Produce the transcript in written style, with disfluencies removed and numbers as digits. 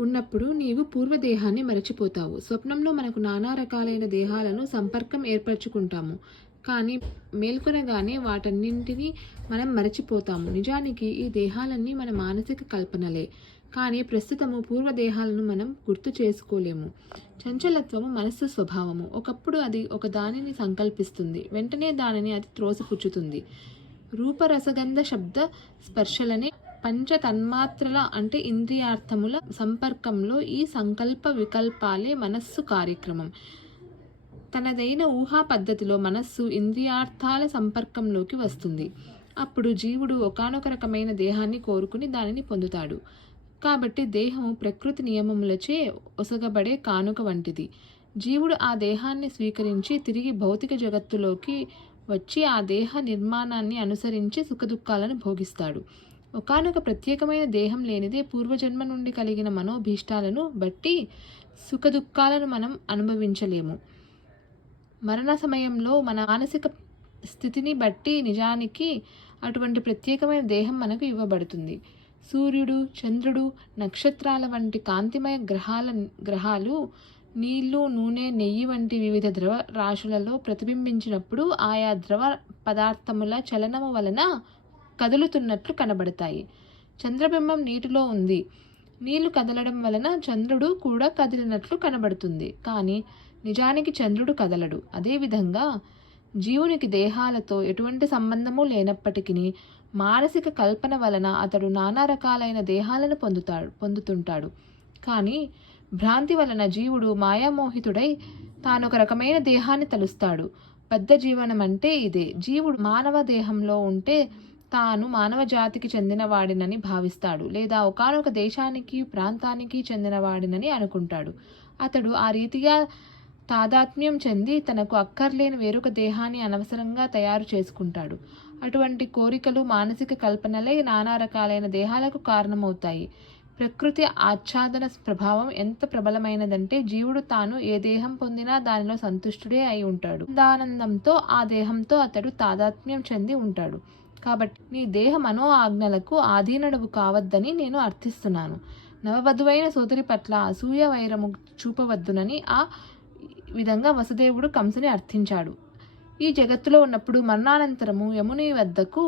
ఉన్నప్పుడు నీవు పూర్వదేహాన్ని మరచిపోతావు. స్వప్నంలో మనకు నానా రకాలైన దేహాలను సంపర్కం ఏర్పరచుకుంటాము. కానీ మేల్కొనగానే వాటన్నింటినీ మనం మరచిపోతాము. నిజానికి ఈ దేహాలన్నీ మన మానసిక కల్పనలే. కానీ ప్రస్తుతము పూర్వదేహాలను మనం గుర్తు చేసుకోలేము. చంచలత్వము మనస్సు స్వభావము. ఒకప్పుడు అది ఒక దానిని సంకల్పిస్తుంది, వెంటనే దానిని అది త్రోసిపుచ్చుతుంది. రూపరసగంధ శబ్ద స్పర్శలనే పంచ తన్మాత్రల అంటే ఇంద్రియార్థముల సంపర్కంలో ఈ సంకల్ప వికల్పాలే మనస్సు కార్యక్రమం. తనదైన ఊహా పద్ధతిలో మనస్సు ఇంద్రియార్థాల సంపర్కంలోకి వస్తుంది. అప్పుడు జీవుడు ఒకానొక రకమైన దేహాన్ని కోరుకుని దానిని పొందుతాడు. కాబట్టి దేహము ప్రకృతి నియమములచే ఒసగబడే కానుక వంటిది. జీవుడు ఆ దేహాన్ని స్వీకరించి తిరిగి భౌతిక జగత్తులోకి వచ్చి ఆ దేహ నిర్మాణాన్ని అనుసరించి సుఖదుఖాలను భోగిస్తాడు. ఒకానొక ప్రత్యేకమైన దేహం లేనిదే పూర్వజన్మ నుండి కలిగిన మనోభీష్టాలను బట్టి సుఖదుఖాలను మనం అనుభవించలేము. మరణ సమయంలో మన మానసిక స్థితిని బట్టి నిజానికి అటువంటి ప్రత్యేకమైన దేహం మనకు ఇవ్వబడుతుంది. సూర్యుడు, చంద్రుడు, నక్షత్రాల వంటి కాంతిమయ గ్రహాలు నీళ్లు, నూనె, నెయ్యి వంటి వివిధ ద్రవ రాశులలో ప్రతిబింబించినప్పుడు ఆయా ద్రవ పదార్థముల చలనము వలన కదులుతున్నట్లు కనబడతాయి. చంద్రబింబం నీటిలో ఉంది. నీళ్లు కదలడం వలన చంద్రుడు కూడా కదిలినట్లు కనబడుతుంది. కానీ నిజానికి చంద్రుడు కదలడు. అదేవిధంగా జీవునికి దేహాలతో ఎటువంటి సంబంధము లేనప్పటికీ మానసిక కల్పన వలన అతడు నానా రకాలైన దేహాలను పొందుతుంటాడు. కానీ భ్రాంతి వలన జీవుడు మాయామోహితుడై తానొక రకమైన దేహాన్ని తలుస్తాడు. బద్ధ జీవనం అంటే ఇదే. జీవుడు మానవ దేహంలో ఉంటే తాను మానవ జాతికి చెందినవాడినని భావిస్తాడు, లేదా ఒకానొక దేశానికి, ప్రాంతానికి చెందినవాడినని అనుకుంటాడు. అతడు ఆ రీతిగా తాదాత్మ్యం చెంది తనకు అక్కర్లేని వేరొక దేహాన్ని అనవసరంగా తయారు చేసుకుంటాడు. అటువంటి కోరికలు, మానసిక కల్పనలే నానా రకాలైన దేహాలకు కారణమవుతాయి. ప్రకృతి ఆచ్ఛాదన ప్రభావం ఎంత ప్రబలమైనదంటే జీవుడు తాను ఏ దేహం పొందినా దానిలో సంతుష్టుడే అయి ఉంటాడు. ఆనందంతో ఆ దేహంతో అతడు తాదాత్మ్యం చెంది ఉంటాడు. కాబట్టి నీ దేహ మనో ఆజ్ఞలకు ఆధీనుడవు కావద్దని నేను అర్థిస్తున్నాను. నవవధువైన సోదరి పట్ల అసూయ వైరము చూపవద్దునని ఆ విధంగా వసుదేవుడు కంసుని అర్థించాడు. ఈ జగత్తులో ఉన్నప్పుడు మరణానంతరము యముని వద్దకు